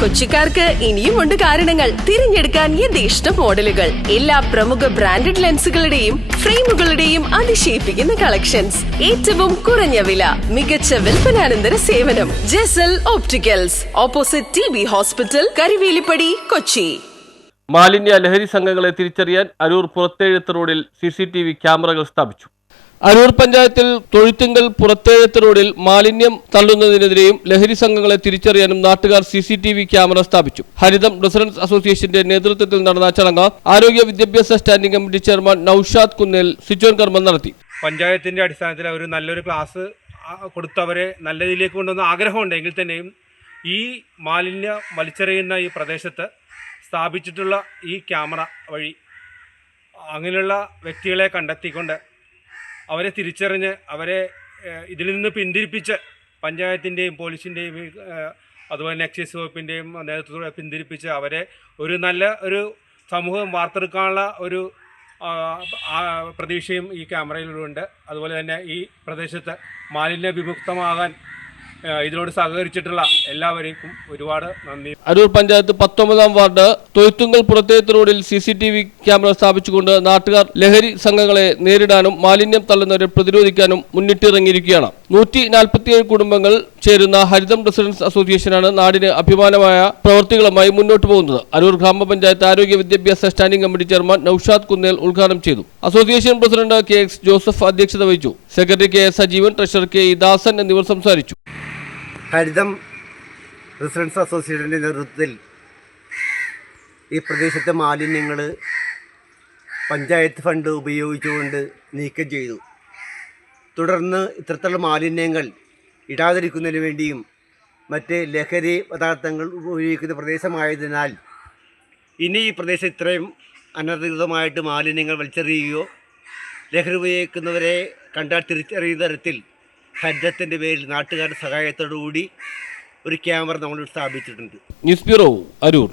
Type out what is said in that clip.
കൊച്ചിക്കാർക്ക് ഇനിയുമുണ്ട് കാരണങ്ങൾ തിരഞ്ഞെടുക്കാൻ യഥേഷ്ട മോഡലുകൾ. എല്ലാ പ്രമുഖ ബ്രാൻഡഡ് ലെൻസുകളുടെയും ഫ്രെയിമുകളുടെയും അതിശയിപ്പിക്കുന്ന കളക്ഷൻസ്, ഏറ്റവും കുറഞ്ഞ വില, മികച്ച വിൽപ്പനാനന്തര സേവനം. Jesal opticals, opposite TB hospital, Karivelippady, Kochi. മാലിന്യ ലഹരി സംഘങ്ങളെ തിരിച്ചറിയാൻ അരൂർ പുറത്തേഴത്ത് റോഡിൽ CCTV ക്യാമറകൾ സ്ഥാപിച്ചു. അരൂർ പഞ്ചായത്തിൽ തൊഴുത്തുങ്കൽ പുറത്തേഴത്ത് റോഡിൽ മാലിന്യം തള്ളുന്നതിനെതിരെയും ലഹരി സംഘങ്ങളെ തിരിച്ചറിയാനും നാട്ടുകാർ CCTV ക്യാമറ സ്ഥാപിച്ചു. ഹരിതം റെസിഡൻസ് അസോസിയേഷന്റെ നേതൃത്വത്തിൽ നടന്ന ചടങ്ങ് ആരോഗ്യ വിദ്യാഭ്യാസ standing committee chairman Naushad Kunnel switch on കർമ്മം നടത്തി. പഞ്ചായത്തിന്റെ അടിസ്ഥാനത്തിൽ ഒരു നല്ലൊരു ക്ലാസ് കൊടുത്തവരെ നല്ല രീതിയിലേക്ക് കൊണ്ടുവന്ന ആഗ്രഹമുണ്ടെങ്കിൽ തന്നെയും ഈ മാലിന്യ വലിച്ചെറിയുന്ന ഈ പ്രദേശത്ത് സ്ഥാപിച്ചിട്ടുള്ള ഈ ക്യാമറ വഴി അങ്ങനെയുള്ള വ്യക്തികളെ കണ്ടെത്തിക്കൊണ്ട് അവരെ തിരിച്ചറിഞ്ഞ് അവരെ ഇതിൽ നിന്ന് പിന്തിരിപ്പിച്ച് പഞ്ചായത്തിൻ്റെയും പോലീസിൻ്റെയും അതുപോലെ എക്സൈസ് വകുപ്പിൻ്റെയും നേതൃത്വത്തോടെ പിന്തിരിപ്പിച്ച് അവരെ ഒരു നല്ല ഒരു സമൂഹം വാർത്തെടുക്കാനുള്ള ഒരു പ്രതീക്ഷയും ഈ ക്യാമറയിലുണ്ട്. അതുപോലെ തന്നെ ഈ പ്രദേശത്ത് മാലിന്യ വിമുക്തമാകാൻ ഇതിനോട് സഹകരിച്ചിട്ടുള്ള എല്ലാവരെയും ഒരുപാട് നന്ദി. അരൂർ പഞ്ചായത്ത് 19-ാം വാർഡ് തൊഴുത്തുങ്കൽ പുറത്തേത്ത് റോഡിൽ CCTV ക്യാമറ സ്ഥാപിച്ചുകൊണ്ട് നാട്ടുകാർ ലഹരി സംഘങ്ങളെ നേരിടാനും മാലിന്യം തള്ളുന്നവരെ പ്രതിരോധിക്കാനും മുന്നിട്ടിറങ്ങിയിരിക്കുകയാണ്. 147 കുടുംബങ്ങൾ ചേരുന്ന ഹരിതം റെസിഡൻസ് അസോസിയേഷനാണ് നാടിന് അഭിമാനമായ പ്രവൃത്തികളുമായി മുന്നോട്ട് പോകുന്നത്. അരൂർ ഗ്രാമപഞ്ചായത്ത് ആരോഗ്യ വിദ്യാഭ്യാസ standing committee chairman Naushad Kunnel ഉദ്ഘാടനം ചെയ്തു. അസോസിയേഷൻ പ്രസിഡന്റ് KX ജോസഫ് അധ്യക്ഷത വഹിച്ചു. Secretary KS Sajeevan, treasurer KE Dasan എന്നിവർ സംസാരിച്ചു. ഹരിതം റെസിഡൻസ് അസോസിയേഷൻ്റെ നേതൃത്വത്തിൽ ഈ പ്രദേശത്തെ മാലിന്യങ്ങൾ പഞ്ചായത്ത് ഫണ്ട് ഉപയോഗിച്ചുകൊണ്ട് നീക്കം ചെയ്തു. തുടർന്ന് ഇത്തരത്തിലുള്ള മാലിന്യങ്ങൾ ഇടാതിരിക്കുന്നതിന് വേണ്ടിയും മറ്റ് ലഹരി പദാർത്ഥങ്ങൾ ഉപയോഗിക്കുന്ന പ്രദേശമായതിനാൽ ഇനി ഈ പ്രദേശം ഇത്രയും അനധികൃതമായിട്ട് മാലിന്യങ്ങൾ വലിച്ചെറിയുകയോ ലഹരി ഉപയോഗിക്കുന്നവരെ കണ്ടാൽ തിരിച്ചറിയുന്ന തരത്തിൽ ഹരിതത്തിൻ്റെ പേരിൽ നാട്ടുകാരുടെ സഹായത്തോടു കൂടി ഒരു ക്യാമറ നമ്മൾ സ്ഥാപിച്ചിട്ടുണ്ട്. News bureau, Aroor.